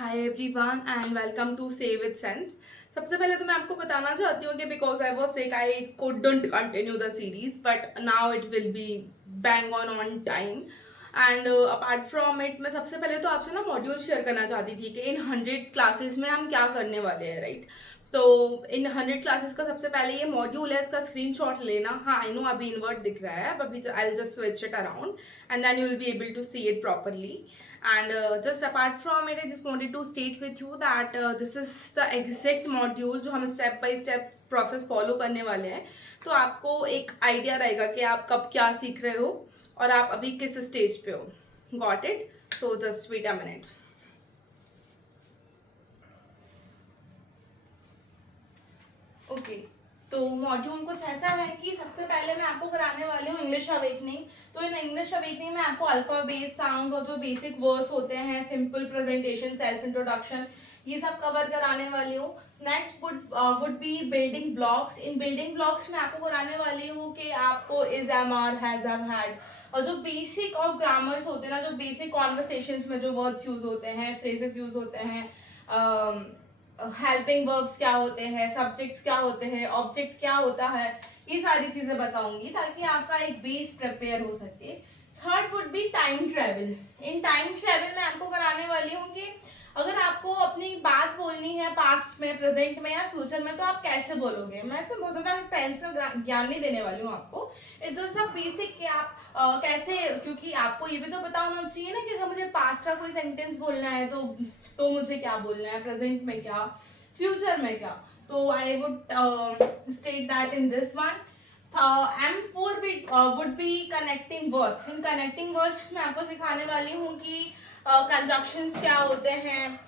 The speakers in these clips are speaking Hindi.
Hi everyone and welcome to say with sense. सबसे पहले तो मैं आपको बताना चाहती हूँ कि because I was sick I couldn't continue the series but now it will be bang on time. And apart from it मैं सबसे पहले तो आपसे ना मॉड्यूल शेयर करना चाहती थी कि इन 100 क्लासेस में हम क्या करने वाले हैं, राइट। तो इन 100 क्लासेस का सबसे पहले ये मॉड्यूल है, इसका स्क्रीनशॉट लेना। हाँ, आई नो अभी इन्वर्ट दिख रहा है, अभी I just switch it around and then you will be able to see it properly. And just apart from it, I just wanted to state with you that this is the exact module जो हम step by step process follow करने वाले हैं. तो आपको एक आइडिया रहेगा कि आप कब क्या सीख रहे हो और आप अभी किस स्टेज पे हो. Got it? So just wait a minute. Okay. तो मॉड्यूल कुछ ऐसा है कि सबसे पहले मैं आपको कराने वाली हूँ इंग्लिश अवेकनिंग. तो इन इंग्लिश अवेकनिंग में आपको अल्फाबेट, साउंड और जो बेसिक वर्ड्स होते हैं, सिंपल प्रेजेंटेशन, सेल्फ इंट्रोडक्शन, ये सब कवर कराने वाली हूँ. Next would be building blocks. इन बिल्डिंग ब्लॉक्स में आपको कराने वाली हूँ कि आपको is, am, are, has, have, had और जो बेसिक ऑफ ग्रामर्स होते हैं ना, जो बेसिक कॉन्वर्सेशंस में जो वर्ड्स यूज होते हैं, फ्रेजेस यूज होते हैं, हेल्पिंग वर्ब्स क्या होते हैं, सब्जेक्ट्स क्या होते हैं, ऑब्जेक्ट क्या होता है, ये सारी चीजें बताऊंगी ताकि आपका एक बेस प्रिपेयर हो सके. Third would be time travel. In time travel में आपको कराने वाली हूँ कि अगर आपको अपनी बात बोलनी है पास्ट में, प्रेजेंट में या फ्यूचर में, तो आप कैसे बोलोगे. मैं इसमें बहुत ज्यादा टेंस का ज्ञान नहीं देने वाली हूँ आपको. इट्स जस्ट अ बेसिक कि आप कैसे, क्योंकि आपको ये भी तो पता होना चाहिए ना कि अगर मुझे पास्ट का कोई सेंटेंस बोलना है तो मुझे क्या बोलना है, प्रेजेंट में क्या, फ्यूचर में क्या. तो I would state that in this one. M4 would be connecting words. In connecting words मैं आपको सिखाने वाली हूँ कि कंजक्शंस क्या होते हैं,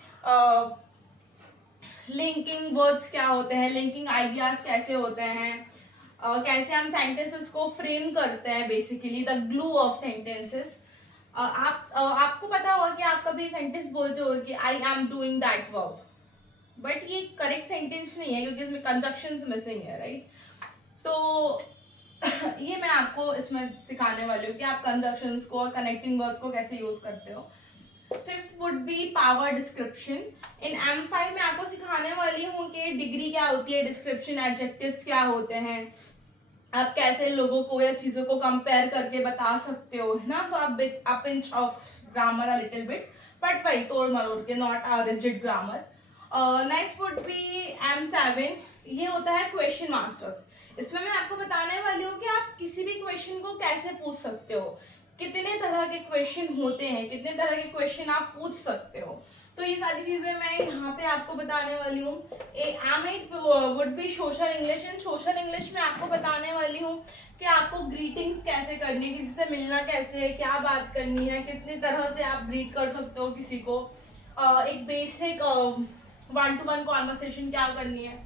लिंकिंग वर्ड्स क्या होते हैं, लिंकिंग आइडियाज कैसे होते हैं, कैसे हम सेंटेंसेस को फ्रेम करते हैं, basically the glue of sentences. आपको पता होगा कि आप कभी सेंटेंस बोलते हो कि I am doing that verb, but ये करेक्ट सेंटेंस नहीं है क्योंकि इसमें कंजक्शंस मिसिंग है, राइट. तो ये मैं आपको इसमें सिखाने वाली हूँ कि आप कंजक्शंस को और कनेक्टिंग वर्ड्स को कैसे यूज करते हो. Fifth would be power description. In M5 में आपको सिखाने वाली हूँ कि डिग्री क्या होती है, डिस्क्रिप्शन, एडजेक्टिव्स क्या होते हैं, आप कैसे लोगों को या चीजों को कंपेयर करके बता सकते हो, है ना. तो आप pinch of grammar a little bit, but भाई तोड़ मरोड़ के, not a rigid grammar. Next would B M7. ये होता है क्वेश्चन मास्टर्स. इसमें मैं आपको बताने वाली हूँ कि आप किसी भी क्वेश्चन को कैसे पूछ सकते हो, कितने तरह के क्वेश्चन होते हैं, कितने तरह के क्वेश्चन आप पूछ सकते हो. तो ये सारी चीजें मैं यहाँ पे आपको बताने वाली हूँ. M8 would be social English. In social English में आपको बताने वाली हूँ कि आपको ग्रीटिंग्स कैसे करनी है, किसी से मिलना कैसे है, क्या बात करनी है, कितनी तरह से आप ग्रीट कर सकते हो किसी को, एक बेसिक 1-to-1 कॉन्वर्सेशन क्या करनी है.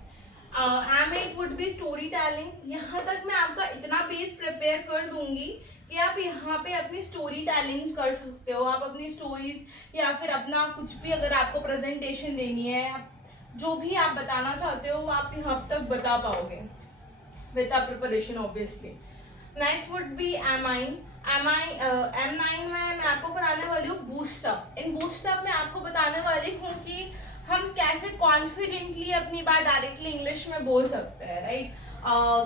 M8 would be story telling. यहाँ तक मैं आपका इतना बेस प्रिपेयर कर दूंगी कि आप यहाँ पे अपनी स्टोरी टेलिंग कर सकते हो. आप अपनी स्टोरीज या फिर अपना कुछ भी, अगर आपको प्रेजेंटेशन देनी है, जो भी आप बताना चाहते हो वो आप यहाँ तक बता पाओगे with a preparation obviously. Next would B M9 में मैं आपको कराने वाली हूँ बूस्टअप. इन बूस्टअप में आपको बताने वाली हूँ कि हम कैसे कॉन्फिडेंटली अपनी बात डायरेक्टली इंग्लिश में बोल सकते हैं, राइट.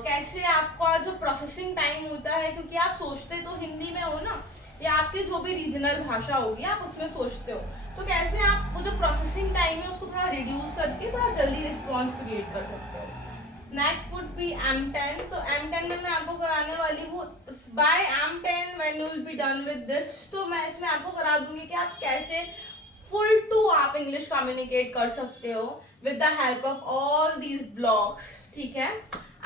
कैसे आपका जो प्रोसेसिंग टाइम होता है, क्योंकि आप सोचते तो हिंदी में हो ना, या आपकी जो भी रीजनल भाषा होगी आप उसमें सोचते हो, तो कैसे आप वो जो प्रोसेसिंग टाइम है उसको थोड़ा रिड्यूस करके थोड़ा जल्दी रिस्पॉन्स क्रिएट कर सकते हो. Next would be M10. तो M10 में मैं आपको कराने वाली हूँ by M10 when you will be done with this. तो मैं इसमें आपको करा दूंगी कि आप कैसे फुल टू आप इंग्लिश कम्युनिकेट कर सकते हो with the help of all these blocks, ठीक है.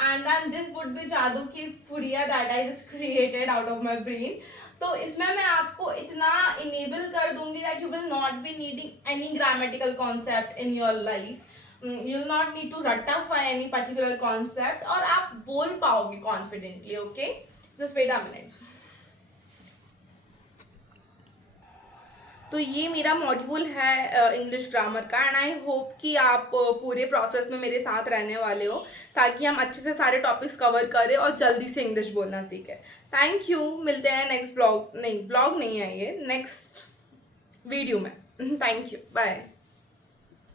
And then this would be जादू की पुड़िया that I just created out of my brain. तो इसमें मैं आपको इतना इनेबल कर दूंगी that you will not be needing any grammatical concept in your life. You will not need to रटफाई एनी पर्टिकुलर कॉन्सेप्ट और आप बोल पाओगे confidently. Okay, just wait a minute. तो ये मेरा मॉड्यूल है इंग्लिश ग्रामर का, एंड आई होप कि आप पूरे प्रोसेस में मेरे साथ रहने वाले हो ताकि हम अच्छे से सारे टॉपिक्स कवर करें और जल्दी से इंग्लिश बोलना सीखें. Thank you. मिलते हैं नेक्स्ट ब्लॉग नहीं है ये, नेक्स्ट वीडियो में. Thank you. बाय.